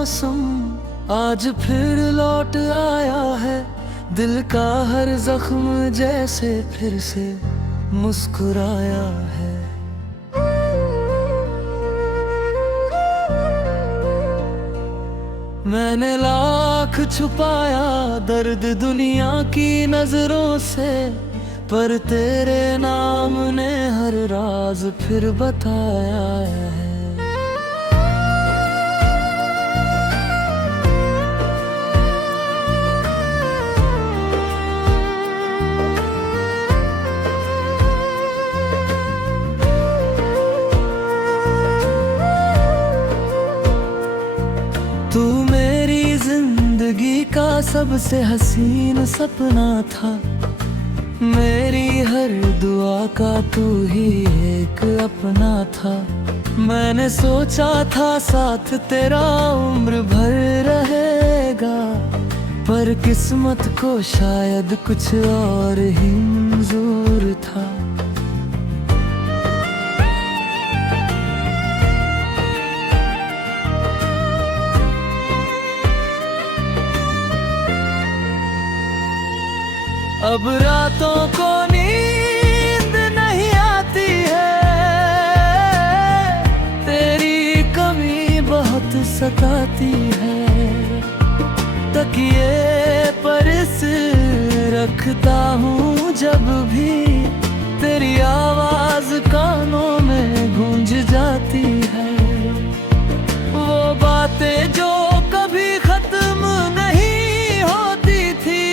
मौसम आज फिर लौट आया है। दिल का हर जख्म जैसे फिर से मुस्कुराया है। मैंने लाख छुपाया दर्द दुनिया की नजरों से, पर तेरे नाम ने हर राज फिर बताया है। तू मेरी जिंदगी का सबसे हसीन सपना था, मेरी हर दुआ का तू ही एक अपना था। मैंने सोचा था साथ तेरा उम्र भर रहेगा, पर किस्मत को शायद कुछ और ही मंजूर था। अब रातों को नींद नहीं आती है, तेरी कमी बहुत सताती है। तकिए पर सिर रखता हूँ जब भी, तेरी आवाज कानों में गूंज जाती है। वो बातें जो कभी खत्म नहीं होती थी,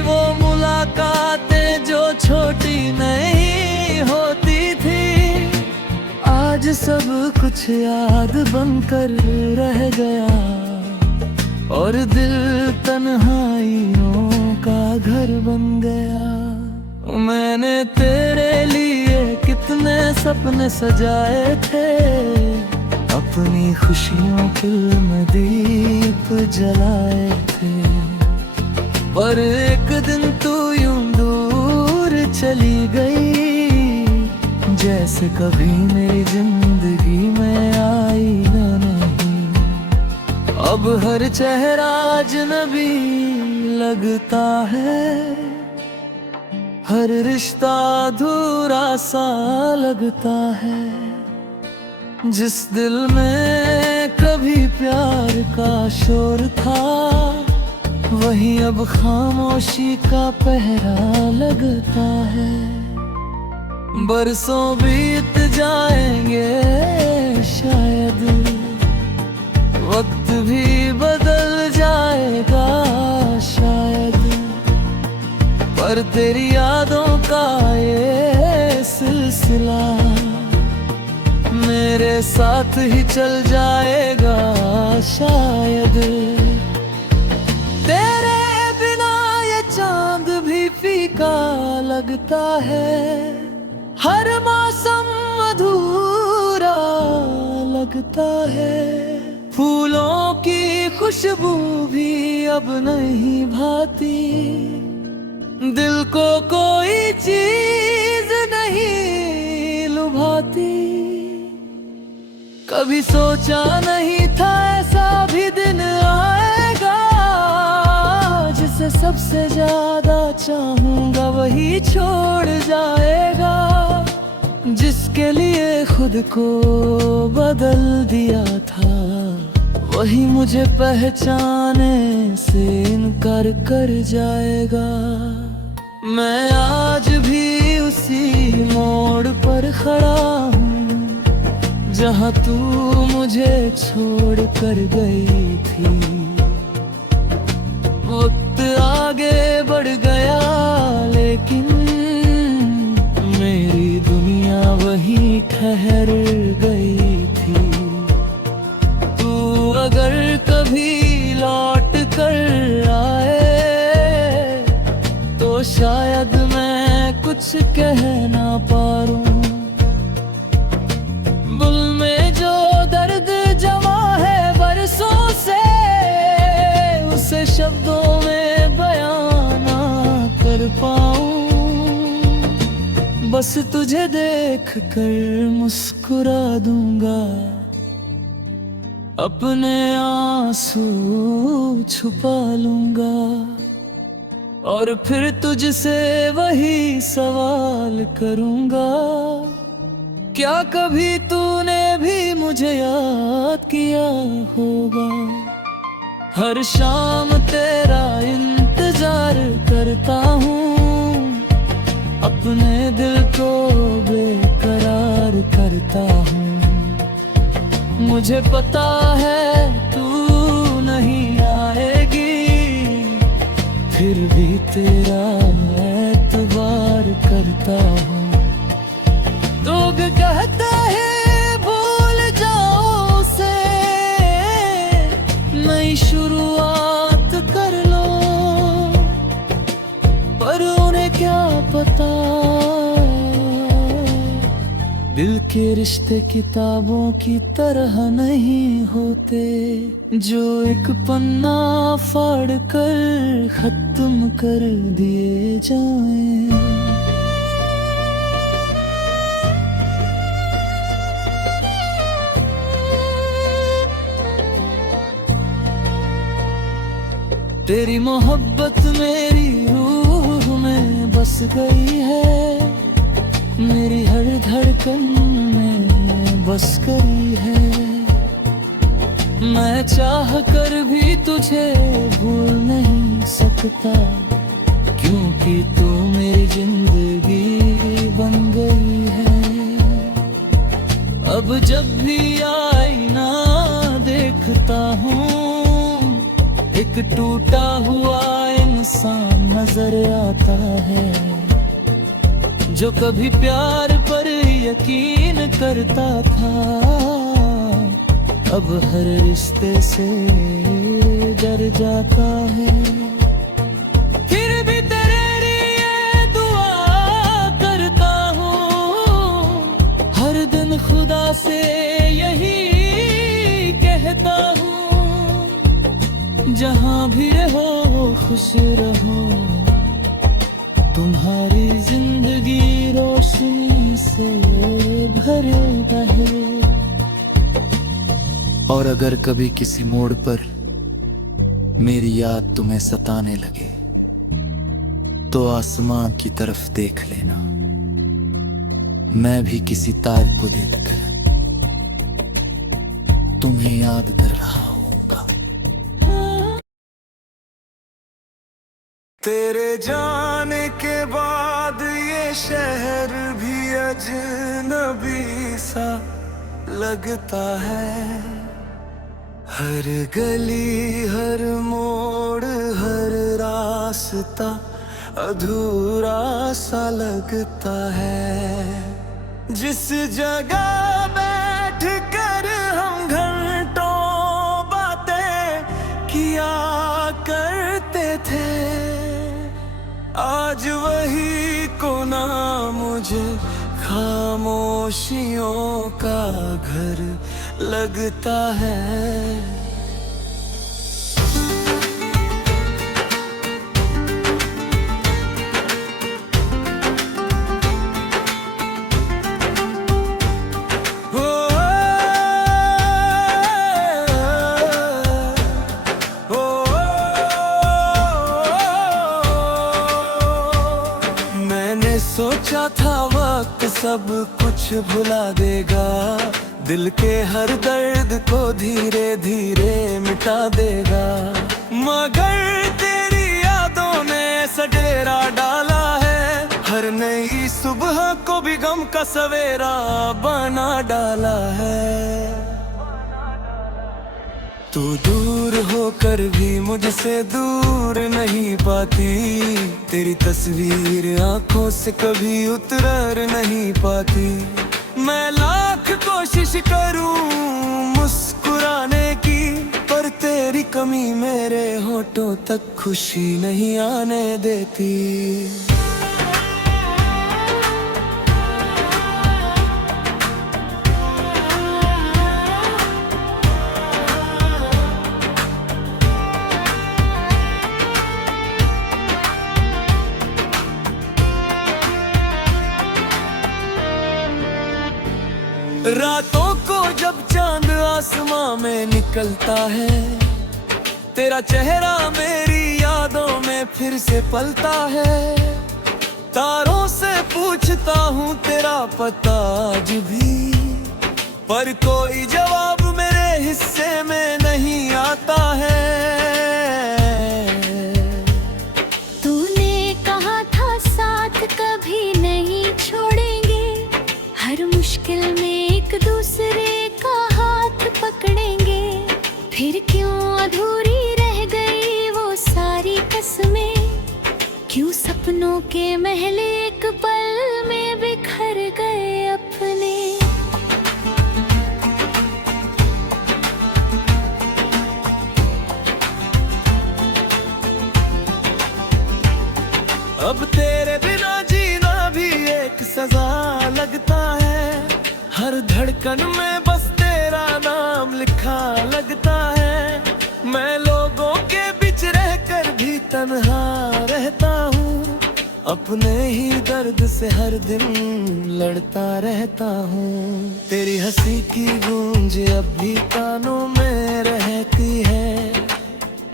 वो मुलाकातें जो छोटी नहीं होती थी, आज सब कुछ याद बनकर रह गया और दिल तन्हाइयों का घर बन गया। मैंने तेरे लिए कितने सपने सजाए थे, अपनी खुशियों में दीप जलाए थे, पर एक दिन तू यूं दूर चली गई, जैसे कभी मेरी जिंदगी में आई नहीं। अब हर चेहरा अजनबी लगता है, हर रिश्ता अधूरा सा लगता है। जिस दिल में कभी प्यार का शोर था, वही अब खामोशी का पहरा लगता है। बरसों बीत जाएंगे शायद, वक्त भी बदल जाएगा शायद, पर तेरी यादों का ये सिलसिला मेरे साथ ही चल जाएगा शायद। तेरे बिना ये चांद भी फीका लगता है, हर मौसम अधूरा लगता है। फूलों की खुशबू भी अब नहीं भाती, दिल को कोई चीज नहीं लुभाती। कभी सोचा नहीं था ऐसा भी दिन आएगा, जिसे सबसे ज्यादा चाहूंगा वही छोड़ जाएगा। जिसके लिए खुद को बदल दिया था, वही मुझे पहचाने से इनकार कर जाएगा। मैं आज भी उसी मोड़ पर खड़ा हूँ, जहाँ तू मुझे छोड़ कर गई थी। वक्त आगे बढ़ गया लेकिन मेरी दुनिया वहीं ठहर गई थी। तू अगर कभी लौट कर आए, तो शायद मैं कुछ कह ना पाऊं। दिल में जो दर्द जमा है बरसों से, उसे शब्दों में बयां ना कर पाऊं। बस तुझे देख कर मुस्कुरा दूंगा, अपने आंसू छुपा लूंगा और फिर तुझसे वही सवाल करूंगा, क्या कभी तूने भी मुझे याद किया होगा। हर शाम तेरा इंतजार करता हूँ, अपने दिल को बेकरार करता हूँ। मुझे पता है तू नहीं आएगी, फिर भी तेरा एतबार करता हूँ। लोग कहते हैं भूल जाओ उसे, नई शुरुआत कर लो, पर उन्हें क्या पता दिल के रिश्ते किताबों की तरह नहीं होते, जो एक पन्ना फाड़ कर खत्म कर दिए जाएं। तेरी मोहब्बत मेरी रूह में बस गई है, मेरी हर धड़कन में बस गई है। मैं चाह कर भी तुझे भूल नहीं सकता, क्योंकि तू मेरी जिंदगी बन गई है। अब जब भी आईना देखता हूँ, एक टूटा हुआ इंसान नजर आता है, जो कभी प्यार पर यकीन करता था, अब हर रिश्ते से डर जाता है। फिर भी तेरे लिए दुआ करता हूँ, हर दिन खुदा से यही कहता हूँ, जहाँ भी रहो खुश रहो, तुम्हारी जिंदगी रोशनी से भरे रहे। और अगर कभी किसी मोड़ पर मेरी याद तुम्हें सताने लगे, तो आसमां की तरफ देख लेना, मैं भी किसी तार को देखकर तुम्हें याद कर रहा हूँगा। तेरे जाने के बाद ये शहर भी अजनबी सा लगता है, हर गली हर मोड़ हर रास्ता अधूरा सा लगता है। जिस जगह बैठ कर हम घंटों बातें किया करते थे, आज वही कोना मुझे खामोशियों का घर लगता है। सोचा था वक्त सब कुछ भुला देगा, दिल के हर दर्द को धीरे धीरे मिटा देगा, मगर तेरी यादों ने सडेरा डाला है, हर नई सुबह को भी गम का सवेरा बना डाला है। तू दूर होकर भी मुझसे दूर नहीं पाती, तेरी तस्वीर आंखों से कभी उतर नहीं पाती। मैं लाख कोशिश करूं मुस्कुराने की, पर तेरी कमी मेरे होठों तक खुशी नहीं आने देती। रातों को जब चांद आसमां में निकलता है। तेरा चेहरा मेरी यादों में फिर से पलता है। तारों से पूछता हूँ तेरा पता आज भी, पर कोई जवाब मेरे हिस्से में नहीं आता है। तूने कहा था साथ कभी नहीं छोड़ेंगे, हर मुश्किल में एक दूसरे का हाथ पकड़ेंगे। फिर क्यों अधूरी रह गई वो सारी कसमें, क्यों सपनों के महल एक पल में बिखर गए अपने। अब तेरे बिना जीना भी एक सजा लगता है। हर धड़कन में बस तेरा नाम लिखा लगता है। मैं लोगों के बीच रहकर भी तन्हा रहता हूँ, अपने ही दर्द से हर दिन लड़ता रहता हूँ। तेरी हंसी की गूंज अब भी कानों में रहती है।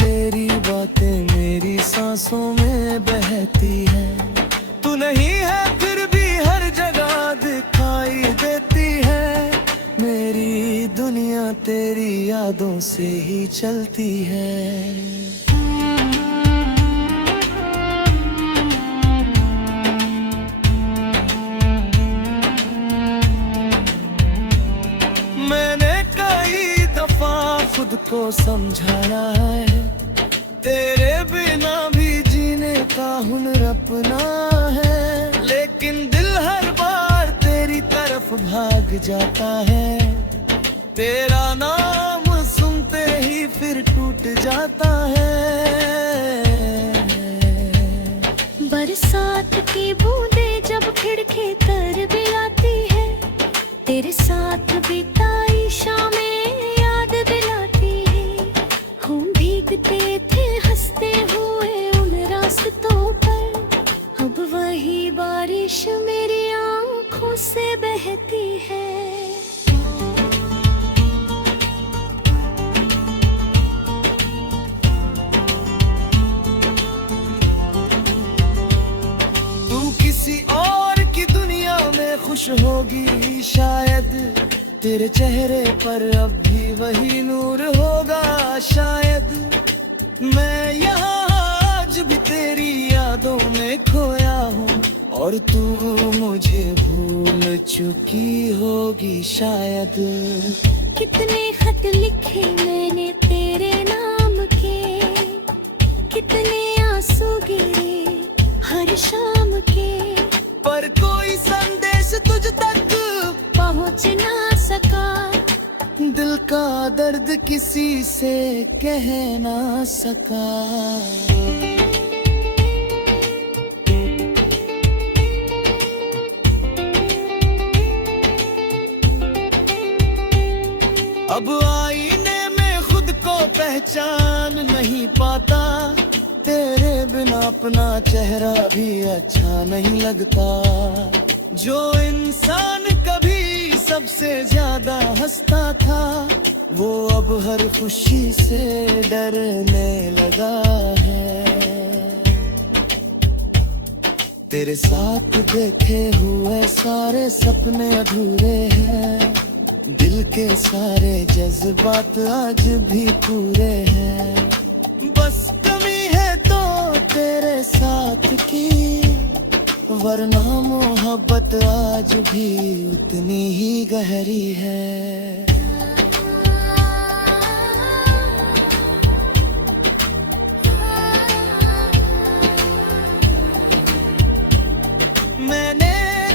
तेरी बातें मेरी सांसों में बहती है। तू नहीं है फिर भी हर जगह दिखाई देती है। मेरी दुनिया तेरी यादों से ही चलती है। मैंने कई दफा खुद को समझाया है, तेरे बिना भी जीने का हुनर अपना है। लेकिन दिल हर बार तेरी तरफ भाग जाता है। तेरा नाम सुनते ही फिर टूट जाता है। बरसात की बूंदें जब खिड़की तर भी आती है, तेरे साथ बिताई शामें याद दिलाती है। हम भीगते थे हंसते हुए उन रास्तों पर, अब वही बारिश मेरी आंखों से बहती है। तू किसी और की दुनिया में खुश होगी शायद, तेरे चेहरे पर अब भी वही नूर होगा शायद। मैं यहाँ आज भी तेरी यादों में खोया हूँ, और तू मुझे भूल चुकी होगी शायद। कितने खत लिखे मैंने तेरे नाम के, कितने आंसू गिरे हर शाम के, पर कोई संदेश तुझ तक पहुँच ना सका। दिल का दर्द किसी से कह ना सका। अब आईने में खुद को पहचान नहीं पाता। तेरे बिना अपना चेहरा भी अच्छा नहीं लगता। जो इंसान कभी सबसे ज्यादा हंसता था, वो अब हर खुशी से डरने लगा है। तेरे साथ देखे हुए सारे सपने अधूरे हैं। दिल के सारे जज्बात आज भी पूरे हैं। बस कमी है तो तेरे साथ की, वरना मोहब्बत आज भी उतनी ही गहरी है। मैंने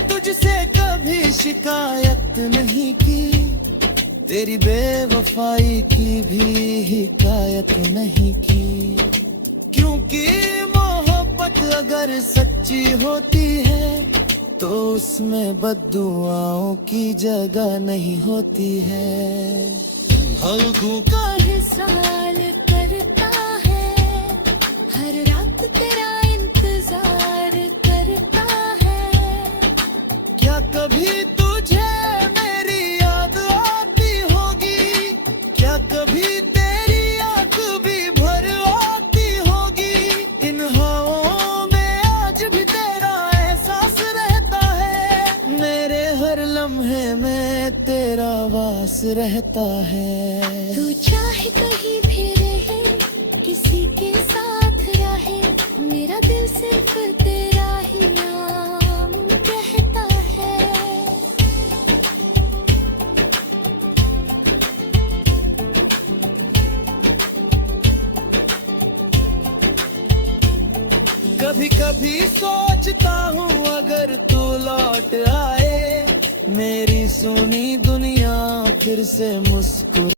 तुझसे कभी शिकायत नहीं की, तेरी बेवफाई की भी हिकायत नहीं की। क्योंकि मोहब्बत अगर सच्ची होती है, तो उसमें बद्दुआओं की जगह नहीं होती है। फाल्गु का हिसाल करता है, हर रात तेरा इंतजार करता है। क्या कभी तुझे मेरी याद आती होगी? रहता है। तू चाहे कहीं भी रहे, किसी के साथ रहे, मेरा दिल सिर्फ तेरा ही नाम कहता है। कभी कभी सोचता हूँ अगर तू लौट आए, मेरी सुनी दुनिया फिर से मुस्कुरा